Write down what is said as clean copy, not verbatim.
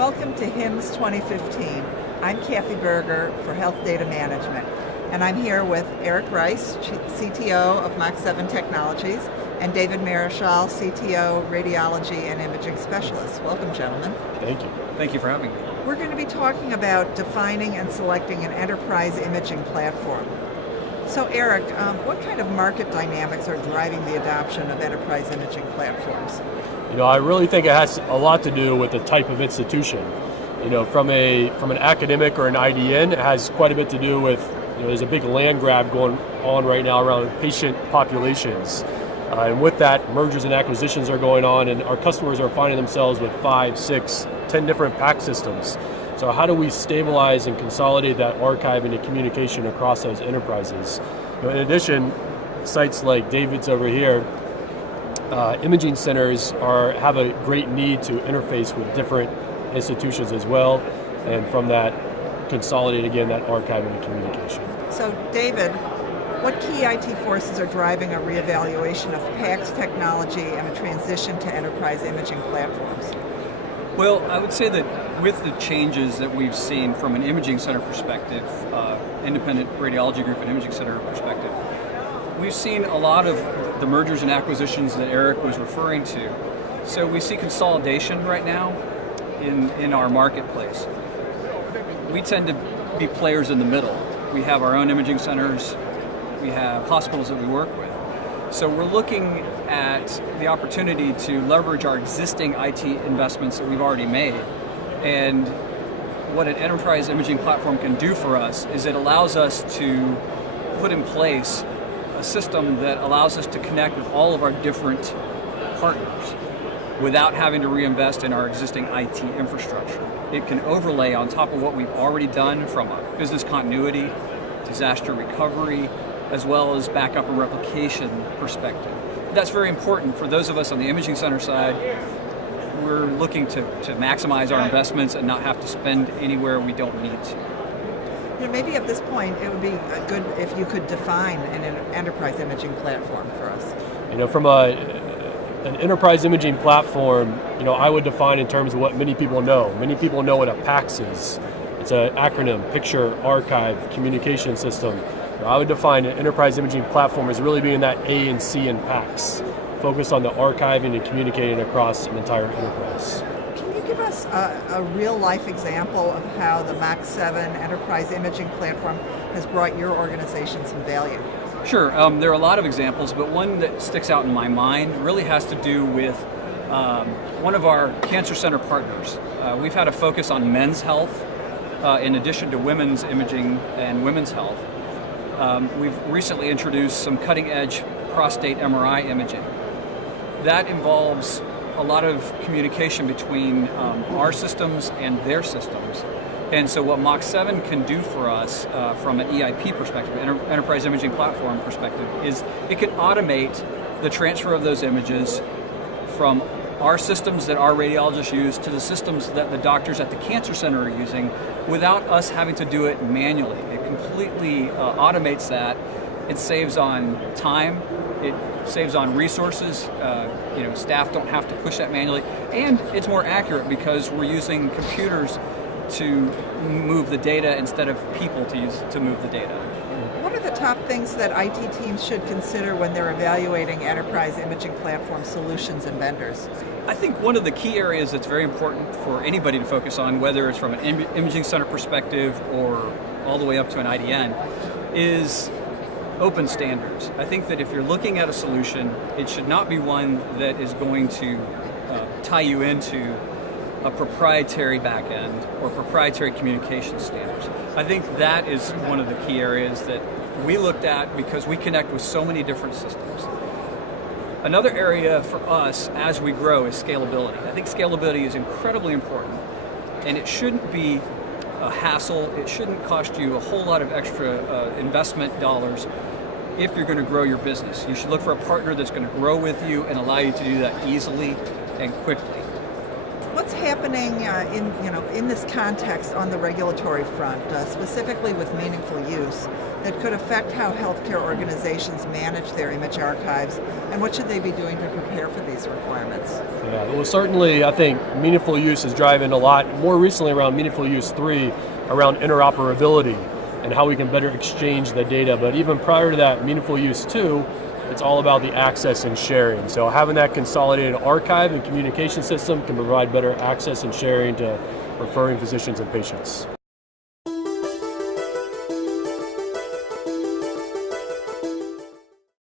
Welcome to HIMSS 2015. I'm Kathy Berger for Health Data Management, and I'm here with Eric Rice, CTO of Mach7 Technologies, and David Marischal, CTO, Radiology and Imaging Specialist. Welcome, gentlemen. Thank you. Thank you for having me. We're going to be talking about defining and selecting an enterprise imaging platform. So Eric, what kind of market dynamics are driving the adoption of enterprise imaging platforms? I really think it has a lot to do with the type of institution. From an academic or an IDN, it has quite a bit to do with, there's a big land grab going on right now around patient populations. And with that, mergers and acquisitions are going on, and our customers are finding themselves with 5, 6, 10 different PACS systems. So how do we stabilize and consolidate that archive and the communication across those enterprises? In addition, sites like David's over here, imaging centers have a great need to interface with different institutions as well, and from that, consolidate again that archive and the communication. So David, what key IT forces are driving a reevaluation of PACS technology and a transition to enterprise imaging platforms? Well, I would say that with the changes that we've seen from an imaging center perspective, independent radiology group and imaging center perspective, we've seen a lot of the mergers and acquisitions that Eric was referring to. So we see consolidation right now in our marketplace. We tend to be players in the middle. We have our own imaging centers, we have hospitals that we work with. So we're looking at the opportunity to leverage our existing IT investments that we've already made. And what an enterprise imaging platform can do for us is it allows us to put in place a system that allows us to connect with all of our different partners without having to reinvest in our existing IT infrastructure. It can overlay on top of what we've already done from a business continuity, disaster recovery, as well as backup and replication perspective. That's very important for those of us on the imaging center side. We're looking to maximize our investments and not have to spend anywhere we don't need to. Maybe at this point it would be good if you could define an enterprise imaging platform for us. From an enterprise imaging platform, I would define in terms of what many people know. Many people know what a PACS is. It's an acronym, Picture Archive Communication System. I would define an enterprise imaging platform as really being that A and C in PACS, focused on the archiving and communicating across an entire enterprise. Can you give us a real-life example of how the Mach7 enterprise imaging platform has brought your organization some value? Sure, there are a lot of examples, but one that sticks out in my mind really has to do with one of our cancer center partners. We've had a focus on men's health in addition to women's imaging and women's health. We've recently introduced some cutting-edge prostate MRI imaging. That involves a lot of communication between our systems and their systems. And so what Mach7 can do for us from an EIP perspective, Enterprise Imaging Platform perspective, is it can automate the transfer of those images from our systems that our radiologists use to the systems that the doctors at the cancer center are using without us having to do it manually. It completely automates that. It saves on time, it saves on resources, staff don't have to push that manually, and it's more accurate because we're using computers to move the data instead of people to move the data. What are the top things that IT teams should consider when they're evaluating enterprise imaging platform solutions and vendors? I think one of the key areas that's very important for anybody to focus on, whether it's from an imaging center perspective or all the way up to an IDN, is open standards. I think that if you're looking at a solution, it should not be one that is going to tie you into a proprietary backend or proprietary communication standards. I think that is one of the key areas that we looked at because we connect with so many different systems. Another area for us as we grow is scalability. I think scalability is incredibly important, and it shouldn't be a hassle. It shouldn't cost you a whole lot of extra investment dollars if you're going to grow your business. You should look for a partner that's going to grow with you and allow you to do that easily and quickly. What's happening in this context on the regulatory front, specifically with meaningful use? that could affect how healthcare organizations manage their image archives, and what should they be doing to prepare for these requirements? Yeah, well, certainly I think meaningful use is driving a lot more recently around meaningful use 3, around interoperability and how we can better exchange the data. But even prior to that, meaningful use 2, it's all about the access and sharing. So having that consolidated archive and communication system can provide better access and sharing to referring physicians and patients.